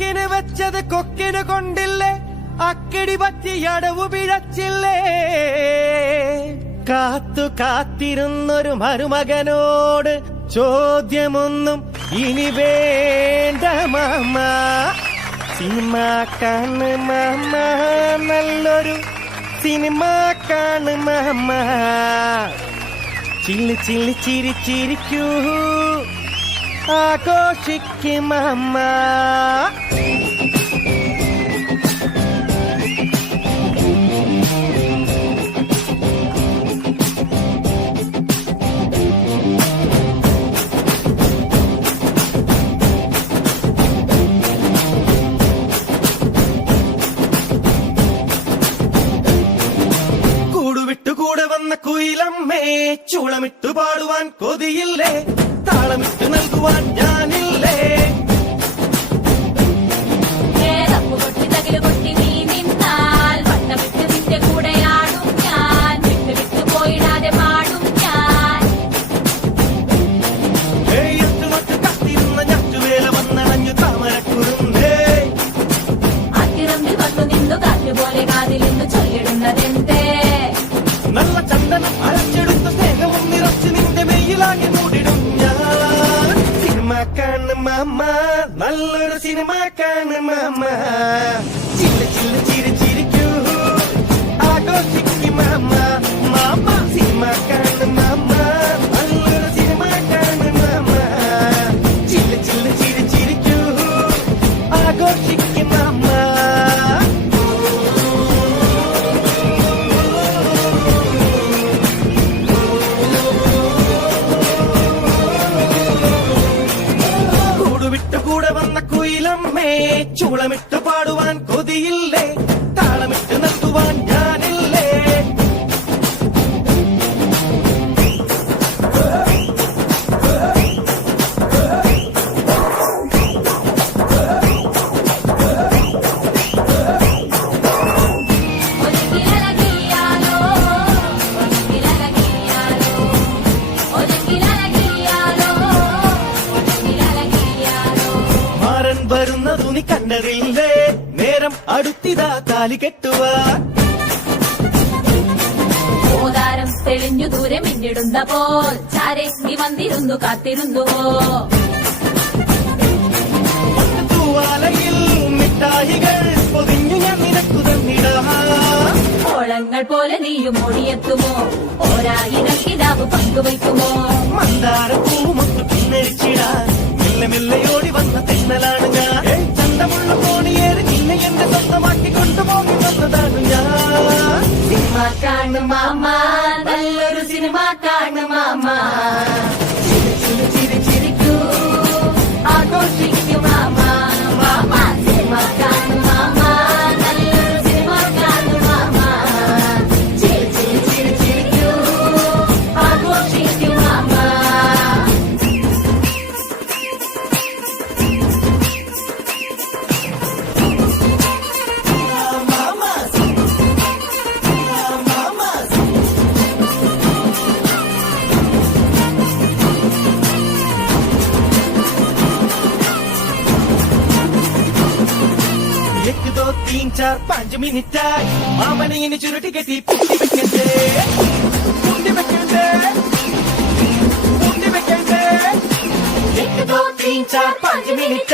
കൊക്കിന് വെച്ചത് കൊക്കിന് കൊണ്ടില്ലേ, അക്കിടി പറ്റി അടവു പിഴച്ചില്ലേ. കാത്തു കാത്തിരുന്നൊരു മരുമകനോട് ചോദ്യമൊന്നും ഇനി വേണ്ട മാമ. സിനിമ കാണ് മാമ, നല്ലൊരു സിനിമ കാണ് മാമ. ചില്ലി ചില്ലി ചിരിച്ചിരിക്കൂ, ആഘോഷിക്കും മാമ. കൂടെ വന്ന കുയിലമ്മേ, ചൂളമിട്ടു പാടുവാൻ കൊതിയില്ലേ, താളമിട്ട് നൽകുവാൻ ഞാനില്ലേ. കത്തിരുന്ന ഞറ്റുവേല വന്നണഞ്ഞു താമരക്കുറുന്നേ. അതിറമ്പിൽ വന്നു നിന്നു കാറ്റുപോലെ കാതിൽ നിന്ന് ചൊല്ലിടുന്നതെന്തേ. നല്ല ചന്ദനം അരച്ചെടുത്ത സ്നേഹവും നിറച്ച് നിന്റെ മെയ്യിലാകെ മൂടിടും ഞാൻ. സിനിമ കാണ് മാമ, നല്ലൊരു സിനിമ കാണ് മാമ. ചില്ല ചില്ല ചിരിച്ചിരിക്കൂ, ആഘോഷിക്കും മാമ. മാമ സിനിമ കാണ് മാമ, നല്ലൊരു സിനിമ കാണ് മാമ. ചില്ല ചില്ല ചിരിച്ചിരിക്കൂ, ആഘോഷിക്കും മാമ. കൂടെ വന്ന കുയിലമ്മേ, ചൂളമിട്ട് പാടുവാൻ കൊതിയില്ലേ, താളമിട്ട് നൽകുവാൻ ഞാനില്ലേ. വരുന്നതു നീ കണ്ടതില്ലേ, നേരം അടുത്തിതാ താലി കെട്ടുവാ. ഓതാരം തെളിഞ്ഞു ദൂരെ മിന്നിടുന്ന പോൽ ചാരെ നീ വന്നിരുന്നു കാത്തിരുന്നുവോ. തൂവാലയിൽ മിഠായികൾ പൊതിഞ്ഞു ഞാൻ നിനക്കു തന്നിടാ. ഓളങ്ങൾ പോലെ നീയും ഓടിയെത്തുമോ, ഓരായിരം കിതാബ് പങ്കുവയ്ക്കുമോ. മന്ദാരപ്പൂമൊത്ത് പിന്നരിച്ചിടാൻ മെല്ലെ മെല്ലെയോടി വന്ന തെന്നലാണ് ഞാൻ. ചന്തമുള്ള കോണിയേറി നിന്നെ എന്റെ സ്വന്തമാക്കി കൊണ്ടുപോകി വന്നതാണ് ഞാൻ. സിനിമ കാണു മാമ, നല്ലൊരു സിനിമ കാണു മാമ. ചിരിച്ചിരിക്കൂ, ആഘോഷിക്കും മാമ. മാമ സിനിമ കാണു മാമ, നല്ലൊരു സിനിമ കാണു മാമ. ചിരിച്ചിരിക്കൂ, ആഘോഷിക്കും മാമ. एक दो तीन चार 5 मिनट मामने इन्हें चुरटी के टी पुंडी बेकेंदे, पुंडी बेकेंदे, पुंडी बेकेंदे. 1 2 3 4 5 मिनट